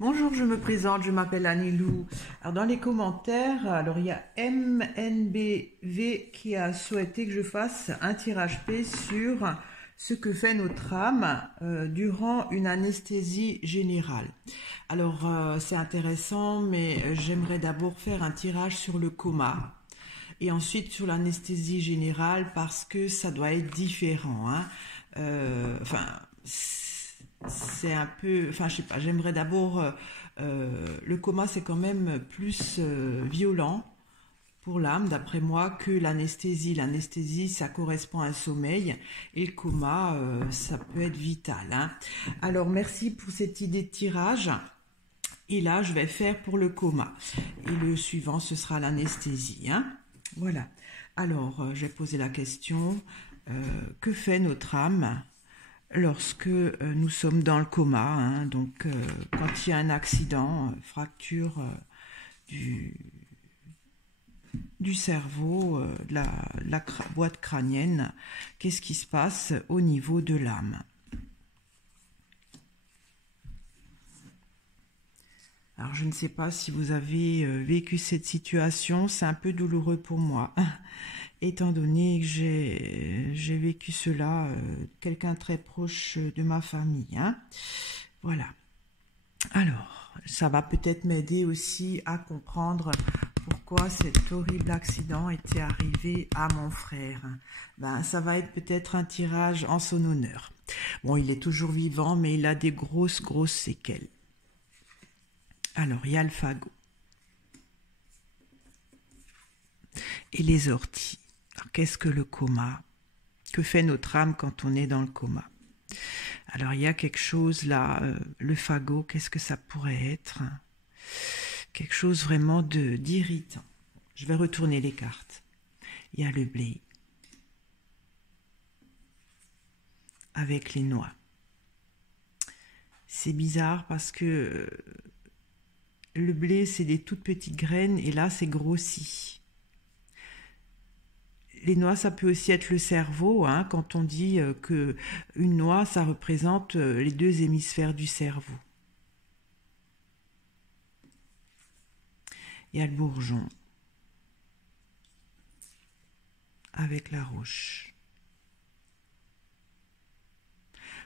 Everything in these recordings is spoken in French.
Bonjour, je me présente, je m'appelle Anilou. Alors dans les commentaires, il y a MNBV qui a souhaité que je fasse un tirage P sur ce que fait notre âme durant une anesthésie générale. Alors c'est intéressant, mais j'aimerais d'abord faire un tirage sur le coma et ensuite sur l'anesthésie générale parce que ça doit être différent, hein. Enfin, c'est un peu, enfin je sais pas, j'aimerais d'abord, le coma c'est quand même plus violent pour l'âme d'après moi que l'anesthésie. L'anesthésie ça correspond à un sommeil et le coma ça peut être vital, hein. Alors merci pour cette idée de tirage. Et là, je vais faire pour le coma. Et le suivant, ce sera l'anesthésie, hein. Voilà. Alors, je vais poser la question, que fait notre âme lorsque nous sommes dans le coma, hein. Donc, quand il y a un accident, fracture du, du cerveau, de la boîte crânienne, qu'est-ce qui se passe au niveau de l'âme? Alors, je ne sais pas si vous avez vécu cette situation, c'est un peu douloureux pour moi, étant donné que j'ai vécu cela, quelqu'un très proche de ma famille, hein. Voilà. Alors, ça va peut-être m'aider aussi à comprendre pourquoi cet horrible accident était arrivé à mon frère. Ben, ça va être peut-être un tirage en son honneur. Bon, il est toujours vivant, mais il a des grosses séquelles. Alors, il y a le fagot et les orties. Alors, qu'est-ce que le coma? Que fait notre âme quand on est dans le coma? Alors, il y a quelque chose là, le fagot, qu'est-ce que ça pourrait être? Quelque chose vraiment d'irritant. Je vais retourner les cartes. Il y a le blé avec les noix. C'est bizarre parce que le blé, c'est des toutes petites graines et là, c'est grossi. Les noix, ça peut aussi être le cerveau, hein, quand on dit que une noix, ça représente les deux hémisphères du cerveau. Il y a le bourgeon avec la roche.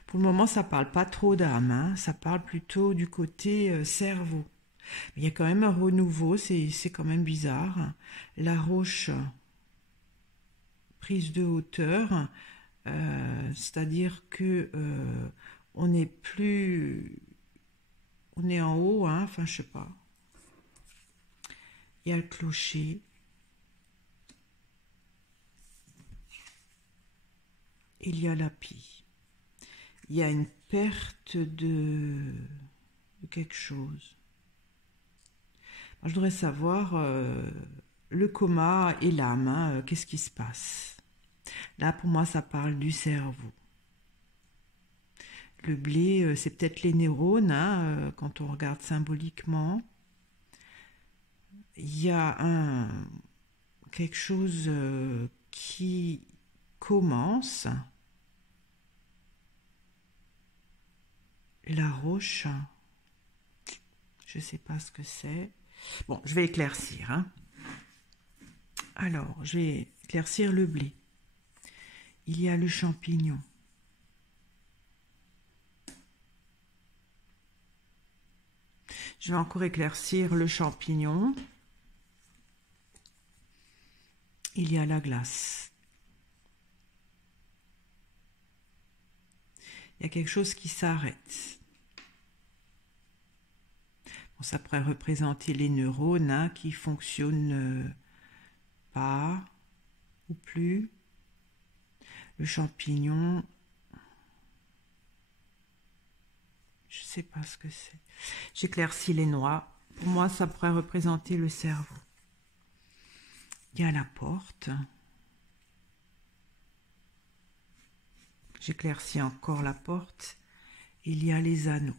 Pour le moment, ça parle pas trop d'âme, hein, ça parle plutôt du côté cerveau. Mais il y a quand même un renouveau, c'est quand même bizarre. La roche prise de hauteur, c'est-à-dire que on n'est plus, on est en haut, hein, enfin je sais pas. Il y a le clocher. Il y a l'api. Il y a une perte de quelque chose. Moi, je voudrais savoir le coma et l'âme, hein, qu'est-ce qui se passe? Là, pour moi, ça parle du cerveau. Le blé, c'est peut-être les neurones, hein, quand on regarde symboliquement. Il y a quelque chose qui commence. La roche, je ne sais pas ce que c'est. Bon, je vais éclaircir, hein. Alors, je vais éclaircir le blé. Il y a le champignon. Je vais encore éclaircir le champignon. Il y a la glace. Il y a quelque chose qui s'arrête. Bon, ça pourrait représenter les neurones, hein, qui fonctionnent pas ou plus. Le champignon, je ne sais pas ce que c'est. J'éclaircis les noix. Pour moi, ça pourrait représenter le cerveau. Il y a la porte. J'éclaircis encore la porte. Il y a les anneaux.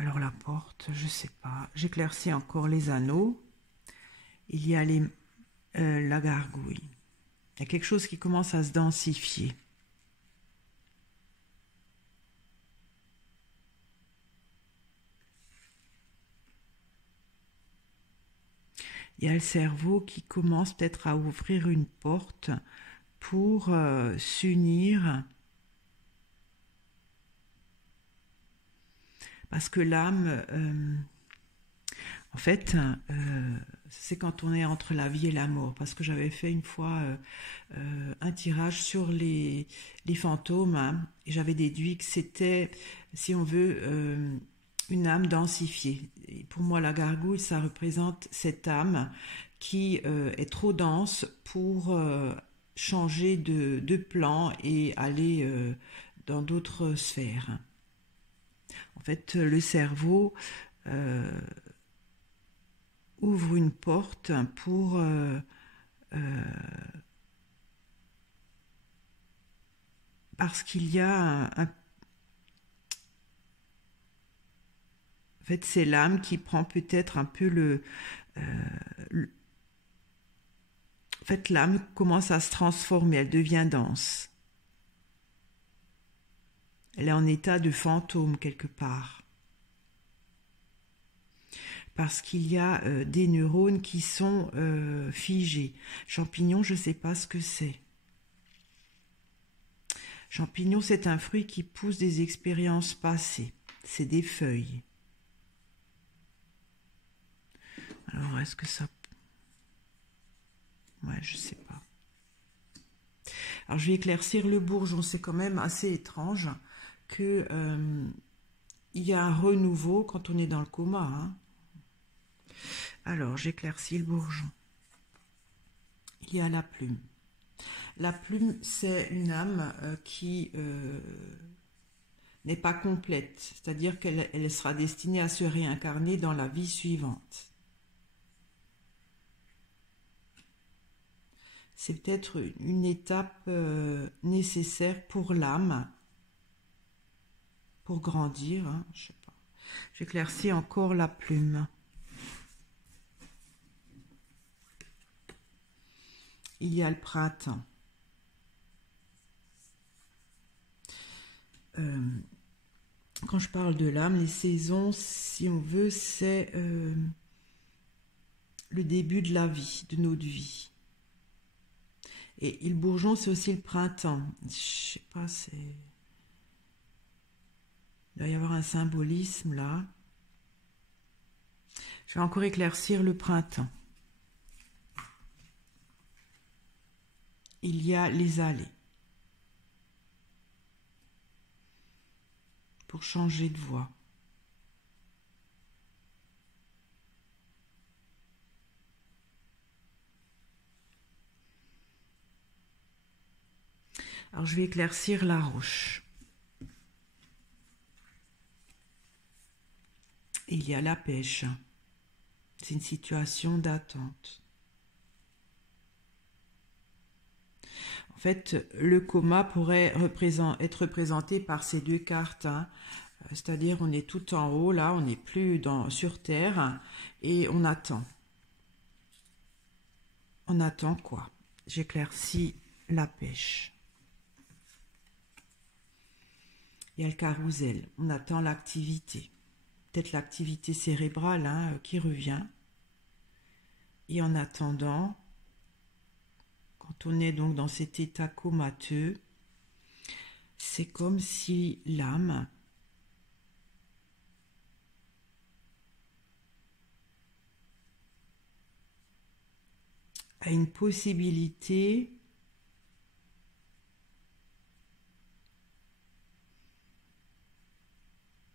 Alors la porte, je ne sais pas. J'éclaircis encore les anneaux. Il y a la gargouille. Il y a quelque chose qui commence à se densifier. Il y a le cerveau qui commence peut-être à ouvrir une porte pour s'unir. Parce que l'âme, en fait, c'est quand on est entre la vie et la mort. Parce que j'avais fait une fois un tirage sur les fantômes, hein, et j'avais déduit que c'était, si on veut, une âme densifiée. Et pour moi, la gargouille, ça représente cette âme qui est trop dense pour changer de plan et aller dans d'autres sphères. En fait, le cerveau ouvre une porte pour parce qu'il y a en fait, c'est l'âme qui prend peut-être un peu en fait, l'âme commence à se transformer, elle devient dense. Elle est en état de fantôme quelque part. Parce qu'il y a des neurones qui sont figés. Champignon, je ne sais pas ce que c'est. Champignon, c'est un fruit qui pousse des expériences passées. C'est des feuilles. Alors, est-ce que ça... Ouais, je ne sais pas. Alors, je vais éclaircir le bourgeon. C'est quand même assez étrange que il y a un renouveau quand on est dans le coma. Hein. Alors, j'éclaircis le bourgeon. Il y a la plume. La plume, c'est une âme qui n'est pas complète, c'est-à-dire qu'elle sera destinée à se réincarner dans la vie suivante. C'est peut-être une étape nécessaire pour l'âme, pour grandir, hein, je sais pas. J'éclaircis encore la plume. Il y a le printemps. Quand je parle de l'âme, les saisons, si on veut, c'est le début de la vie, de notre vie. Et le bourgeon, c'est aussi le printemps. Je sais pas, c'est... Il doit y avoir un symbolisme là. Je vais encore éclaircir le printemps. Il y a les allées. Pour changer de voie. Alors je vais éclaircir la roche. Il y a la pêche. C'est une situation d'attente. En fait, le coma pourrait être représenté par ces deux cartes. Hein. C'est-à-dire, on est tout en haut, là, on n'est plus sur Terre, et on attend. On attend quoi? J'éclaircis la pêche. Il y a le carrousel. On attend l'activité. Peut-être l'activité cérébrale hein, qui revient. Et en attendant, quand on est donc dans cet état comateux, c'est comme si l'âme a une possibilité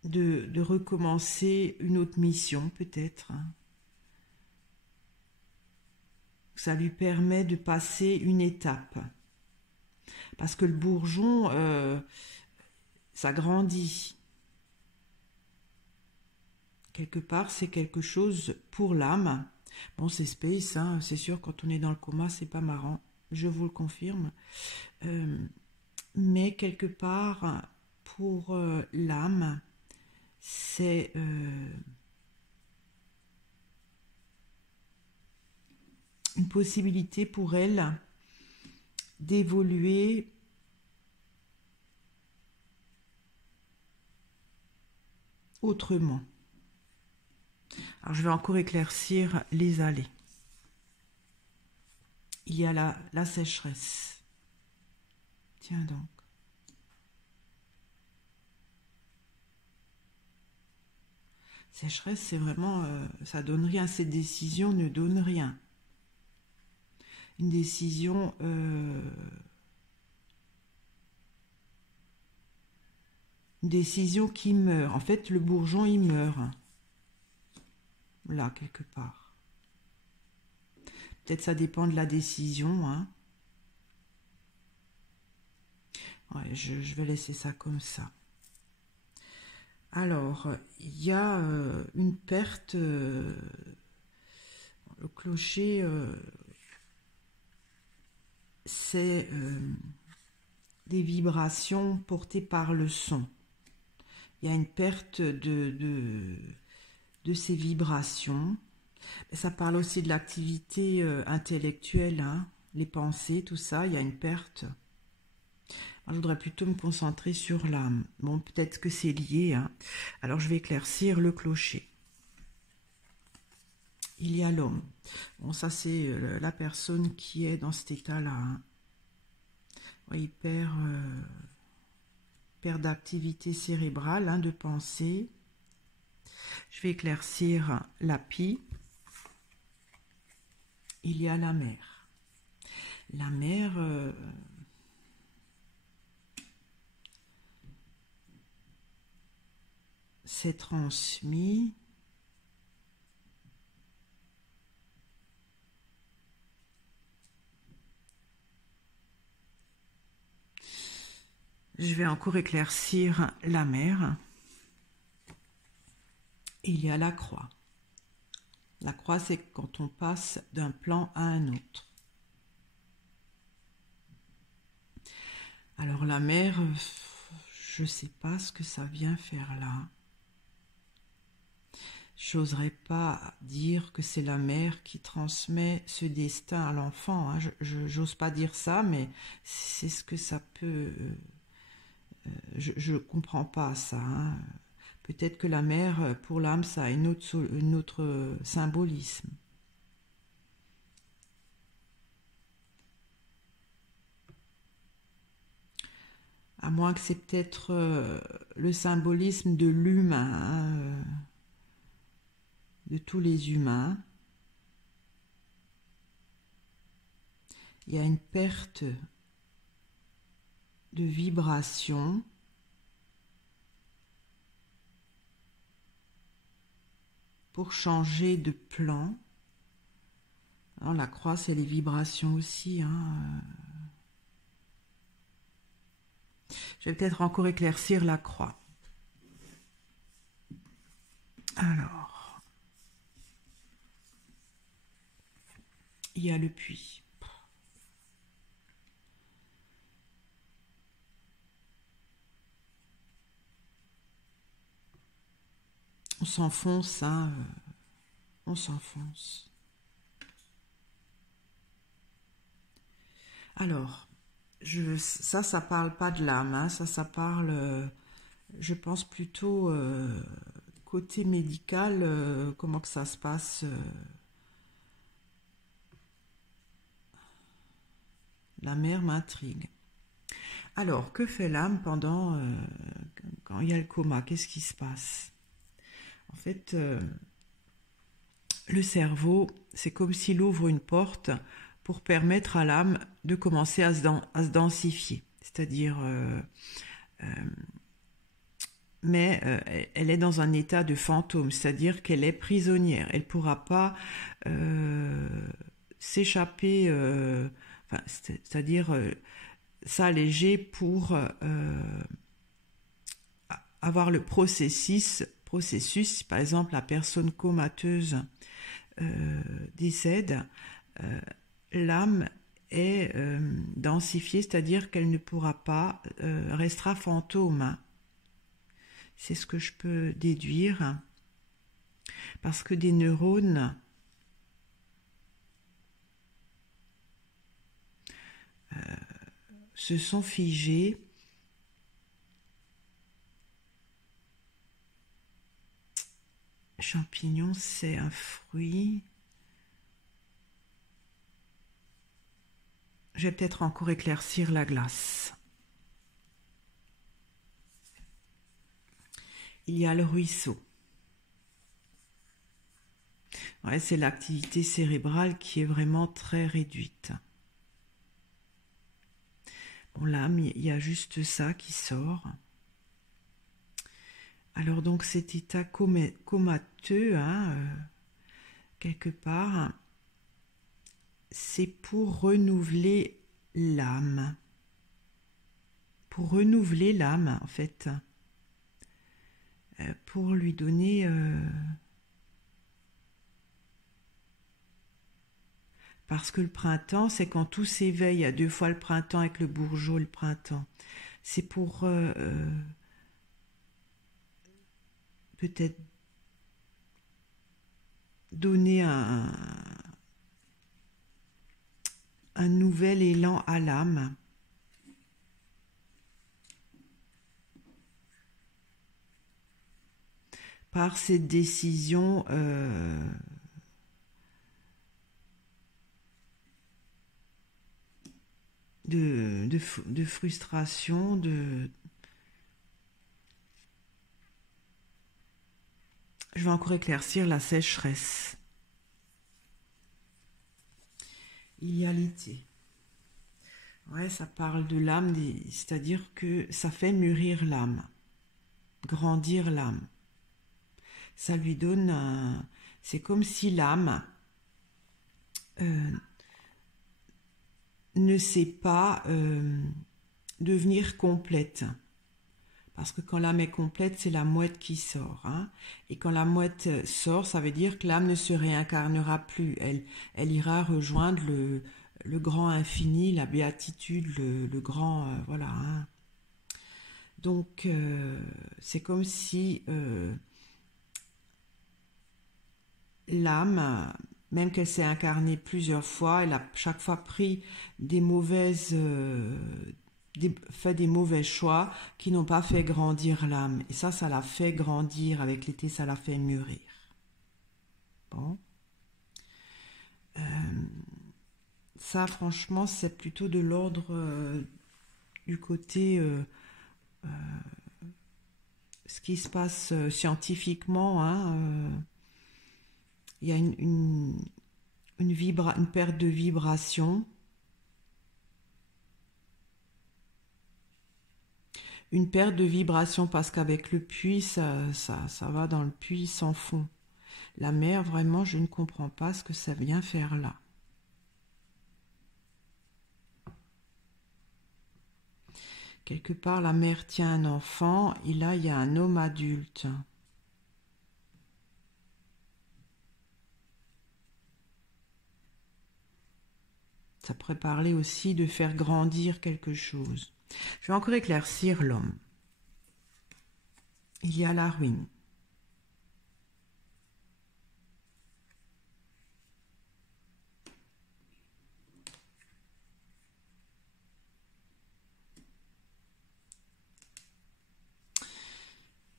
de recommencer une autre mission peut-être. Hein. Ça lui permet de passer une étape. Parce que le bourgeon, ça grandit. Quelque part, c'est quelque chose pour l'âme. Bon, c'est space, hein, c'est sûr, quand on est dans le coma, c'est pas marrant. Je vous le confirme. Mais quelque part, pour l'âme, c'est... une possibilité pour elle d'évoluer autrement. Alors, je vais encore éclaircir les allées. Il y a la sécheresse. Tiens donc. Sécheresse, c'est vraiment... ça donne rien. Cette décision ne donne rien. Une décision... une décision qui meurt. En fait, le bourgeon, il meurt. Là, quelque part. Peut-être ça dépend de la décision. Hein. Ouais, je vais laisser ça comme ça. Alors, il y a une perte. Le clocher, c'est des vibrations portées par le son. Il y a une perte de ces vibrations. Ça parle aussi de l'activité intellectuelle, hein, les pensées, tout ça, il y a une perte. Moi, je voudrais plutôt me concentrer sur l'âme. Bon, peut-être que c'est lié. Hein. Alors, je vais éclaircir le clocher. Il y a l'homme. Bon, ça, c'est la personne qui est dans cet état-là. Hein. Ouais, il perd d'activité cérébrale, hein, de pensée. Je vais éclaircir la pie. Il y a la mer. La mer... c'est transmis je vais encore éclaircir la mer. Il y a la croix. La croix, c'est quand on passe d'un plan à un autre. Alors la mer, je ne sais pas ce que ça vient faire là. J'oserais pas dire que c'est la mère qui transmet ce destin à l'enfant. Hein. Je n'ose pas dire ça, mais c'est ce que ça peut... je ne comprends pas ça. Hein. Peut-être que la mère, pour l'âme, ça a une autre symbolisme. À moins que c'est peut-être le symbolisme de l'humain, hein, de tous les humains. Il y a une perte de vibration. Pour changer de plan. Alors, la croix, c'est les vibrations aussi. Hein. Je vais peut-être encore éclaircir la croix. Alors, il y a le puits. On s'enfonce, hein, on s'enfonce. Alors, ça parle pas de l'âme, hein, ça parle, je pense plutôt côté médical, comment que ça se passe. La mère m'intrigue. Alors, que fait l'âme pendant, quand il y a le coma? Qu'est-ce qui se passe? En fait, le cerveau, c'est comme s'il ouvre une porte pour permettre à l'âme de commencer à se densifier. C'est-à-dire, mais elle est dans un état de fantôme, c'est-à-dire qu'elle est prisonnière. Elle ne pourra pas s'échapper, enfin, c'est-à-dire s'alléger pour avoir le processus, par exemple, la personne comateuse décède, l'âme est densifiée, c'est-à-dire qu'elle ne pourra pas, restera fantôme. Hein. C'est ce que je peux déduire, parce que des neurones se sont figés. Champignon, c'est un fruit. Je vais peut-être encore éclaircir la glace. Il y a le ruisseau. Ouais, c'est l'activité cérébrale qui est vraiment très réduite. Bon, là, il y a juste ça qui sort. Alors donc cet état comateux, hein, quelque part, c'est pour renouveler l'âme. Pour renouveler l'âme, en fait. Pour lui donner... Parce que le printemps, c'est quand tout s'éveille. Il y a 2 fois le printemps avec le bourgeot, le printemps. C'est pour peut-être donner un nouvel élan à l'âme. Par cette décision de frustration, je vais encore éclaircir la sécheresse. Il y a l'été. Ouais, ça parle de l'âme, c'est-à-dire que ça fait mûrir l'âme, grandir l'âme. Ça lui donne c'est comme si l'âme ne sait pas devenir complète. Parce que quand l'âme est complète, c'est la mouette qui sort. Hein. Et quand la mouette sort, ça veut dire que l'âme ne se réincarnera plus. Elle ira rejoindre le grand infini, la béatitude, le grand... voilà. Hein. Donc, c'est comme si l'âme, même qu'elle s'est incarnée plusieurs fois, elle a chaque fois pris des mauvaises... fait des mauvais choix qui n'ont pas fait grandir l'âme. Et ça l'a fait grandir. Avec l'été, ça l'a fait mûrir. Bon. Ça, franchement, c'est plutôt de l'ordre du côté... ce qui se passe scientifiquement. Hein, il y a une perte de vibration. Une perte de vibration parce qu'avec le puits, ça va dans le puits sans fond. La mer, vraiment, je ne comprends pas ce que ça vient faire là. Quelque part, la mère tient un enfant et là, il y a un homme adulte. Ça pourrait parler aussi de faire grandir quelque chose. Je vais encore éclaircir l'homme. Il y a la ruine.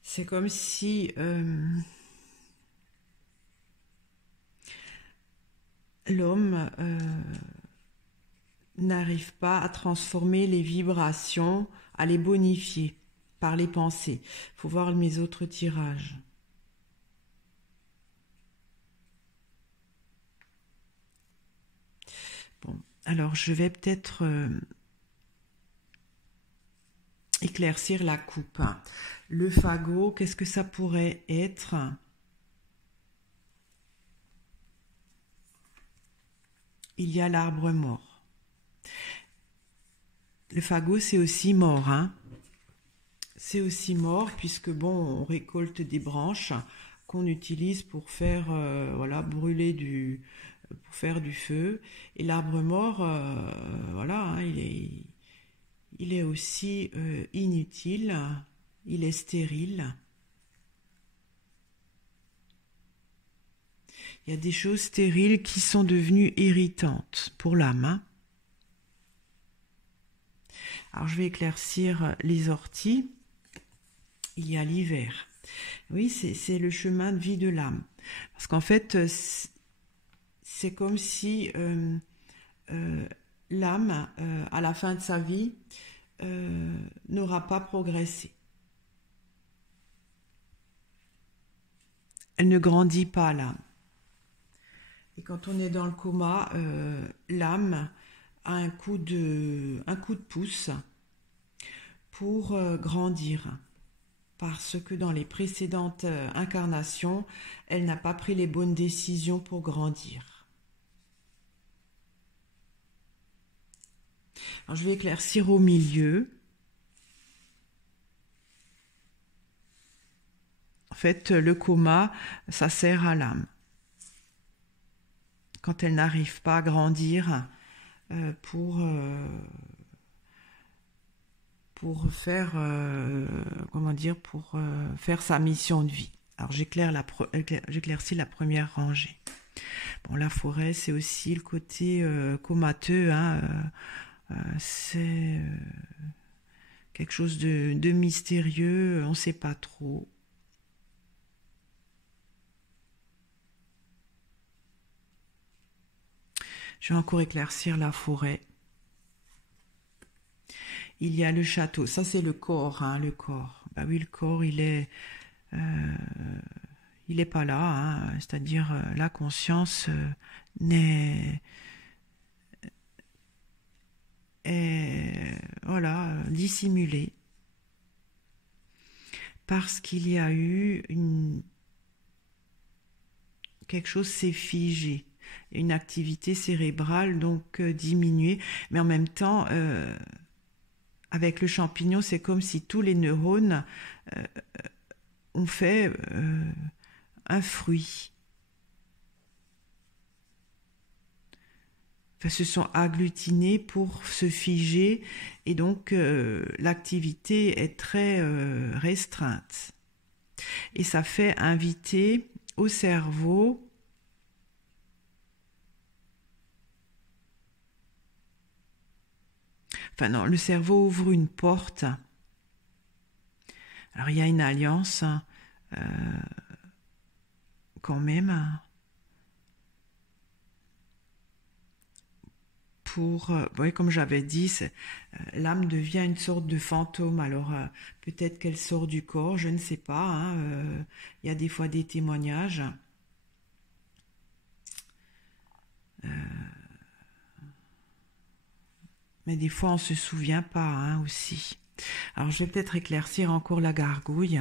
C'est comme si l'homme n'arrive pas à transformer les vibrations, à les bonifier par les pensées. Il faut voir mes autres tirages. Bon, alors je vais peut-être éclaircir la coupe. Le fagot, qu'est-ce que ça pourrait être? Il y a l'arbre mort. Le fagot, c'est aussi mort, hein. C'est aussi mort puisque bon, on récolte des branches qu'on utilise pour faire voilà, brûler pour faire du feu. Et l'arbre mort, voilà, hein, il est aussi inutile, il est stérile. Il y a des choses stériles qui sont devenues irritantes pour l'âme. Hein. Alors, je vais éclaircir les orties. Il y a l'hiver. Oui, c'est le chemin de vie de l'âme. Parce qu'en fait, c'est comme si l'âme, à la fin de sa vie, n'aura pas progressé. Elle ne grandit pas, l'âme. Et quand on est dans le coma, l'âme a un coup de pouce pour grandir. Parce que dans les précédentes incarnations, elle n'a pas pris les bonnes décisions pour grandir. Alors, je vais éclaircir au milieu. En fait, le coma, ça sert à l'âme. Quand elle n'arrive pas à grandir pour faire faire sa mission de vie. Alors j'éclaircis la première rangée. Bon, la forêt, c'est aussi le côté comateux, hein, c'est quelque chose de mystérieux, on ne sait pas trop. Je vais encore éclaircir la forêt. Il y a le château. Ça, c'est le corps, hein, le corps. Bah oui, le corps, il est pas là, hein, c'est-à-dire la conscience est dissimulée parce qu'il y a eu quelque chose s'est figé, une activité cérébrale donc diminuée, mais en même temps avec le champignon, c'est comme si tous les neurones ont fait un fruit. Enfin, se sont agglutinés pour se figer et donc l'activité est très restreinte. Et ça fait inviter au cerveau le cerveau ouvre une porte. Alors il y a une alliance quand même pour, comme j'avais dit, l'âme devient une sorte de fantôme. Alors peut-être qu'elle sort du corps, je ne sais pas. Hein, il y a des fois des témoignages. Mais des fois, on ne se souvient pas, hein, aussi. Alors, je vais peut-être éclaircir encore la gargouille.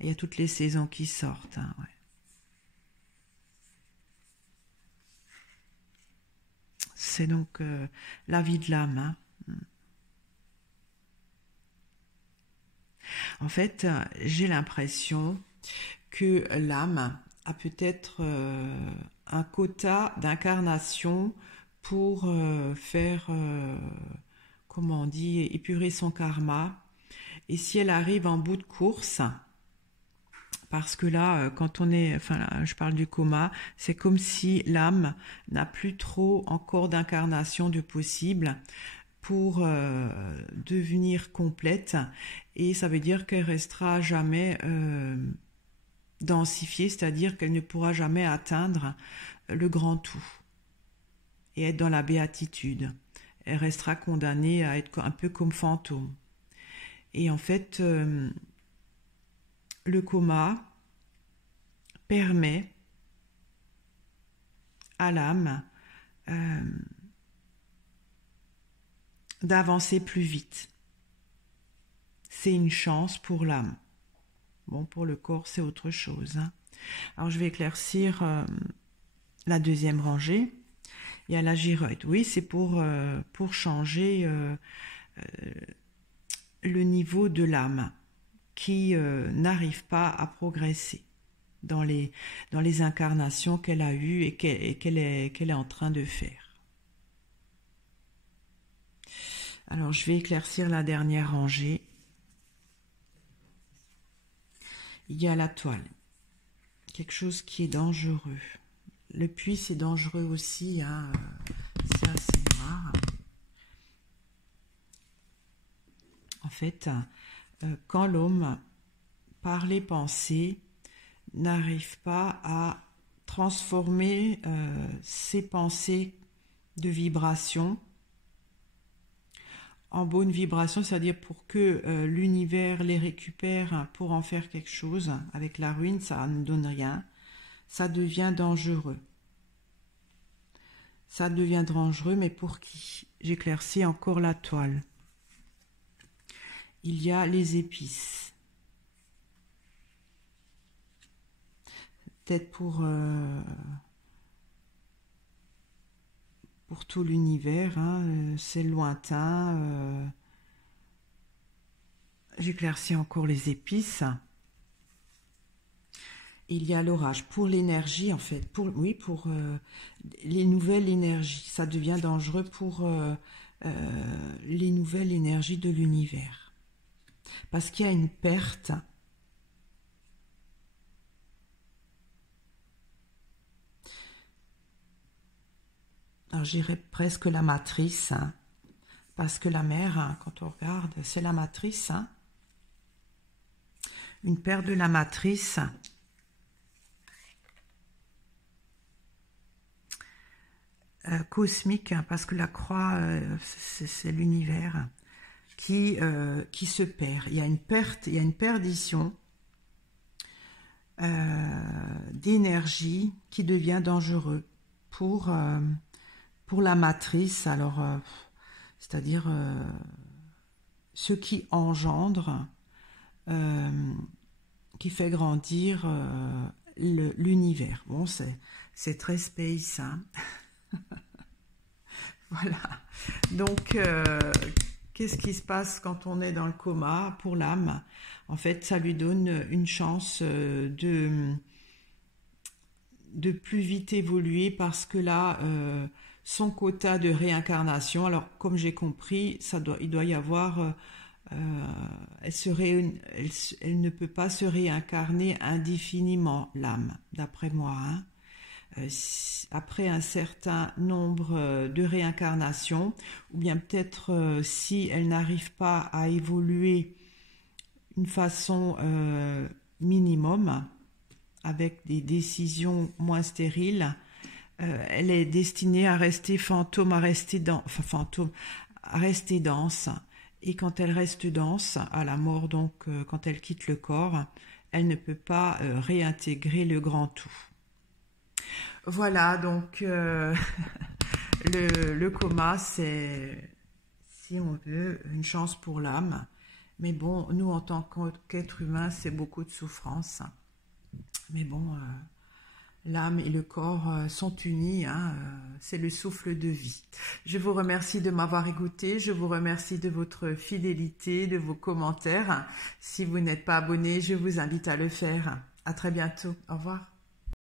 Il y a toutes les saisons qui sortent. Hein, ouais. C'est donc la vie de l'âme. Hein. En fait, j'ai l'impression que l'âme a peut-être un quota d'incarnation pour faire, comment on dit, épurer son karma. Et si elle arrive en bout de course, parce que là, quand on est, là, je parle du coma, c'est comme si l'âme n'a plus trop encore d'incarnation de possible pour devenir complète. Et ça veut dire qu'elle restera jamais densifiée, c'est-à-dire qu'elle ne pourra jamais atteindre le grand tout et être dans la béatitude. Elle restera condamnée à être un peu comme fantôme. Et en fait, le coma permet à l'âme d'avancer plus vite. C'est une chance pour l'âme. Bon, pour le corps, c'est autre chose. Hein. Alors, je vais éclaircir la deuxième rangée. Il y a la gyroïde. Oui, c'est pour changer le niveau de l'âme qui n'arrive pas à progresser dans les incarnations qu'elle a eues et qu'elle est en train de faire. Alors, je vais éclaircir la dernière rangée. Il y a la toile, quelque chose qui est dangereux. Le puits, c'est dangereux aussi, hein. C'est assez noir. En fait, quand l'homme, par les pensées, n'arrive pas à transformer ses pensées de vibration en bonne vibration, c'est-à-dire pour que l'univers les récupère pour en faire quelque chose. Avec la ruine, ça ne donne rien. Ça devient dangereux. Ça devient dangereux, mais pour qui? J'éclaircis encore la toile. Il y a les épices. Peut-être pour tout l'univers, hein, c'est lointain. J'éclaircis encore les épices. Il y a l'orage. Pour l'énergie, en fait, pour les nouvelles énergies, ça devient dangereux pour les nouvelles énergies de l'univers. Parce qu'il y a une perte. Alors, j'irais presque la matrice, hein, parce que la mère, hein, quand on regarde, c'est la matrice. Hein. Une perte de la matrice. Cosmique, hein, parce que la croix, c'est l'univers qui se perd. Il y a une perte, il y a une perdition d'énergie qui devient dangereux pour la matrice. Alors, c'est-à-dire ce qui engendre, qui fait grandir l'univers. Bon, c'est très space, hein. Voilà. Donc, qu'est-ce qui se passe quand on est dans le coma pour l'âme? En fait, ça lui donne une chance de plus vite évoluer parce que là, son quota de réincarnation, alors comme j'ai compris, il doit y avoir, elle ne peut pas se réincarner indéfiniment, l'âme, d'après moi, hein. Après un certain nombre de réincarnations, ou bien peut-être si elle n'arrive pas à évoluer d'une façon minimum, avec des décisions moins stériles, elle est destinée à rester fantôme, à rester dense. Et quand elle reste dense, à la mort, donc quand elle quitte le corps, elle ne peut pas réintégrer le grand tout. Voilà, donc le coma, c'est, si on veut, une chance pour l'âme. Mais bon, nous, en tant qu'être humain, c'est beaucoup de souffrance. Mais bon, l'âme et le corps sont unis, hein, c'est le souffle de vie. Je vous remercie de m'avoir écouté, je vous remercie de votre fidélité, de vos commentaires. Si vous n'êtes pas abonné, je vous invite à le faire. À très bientôt, au revoir.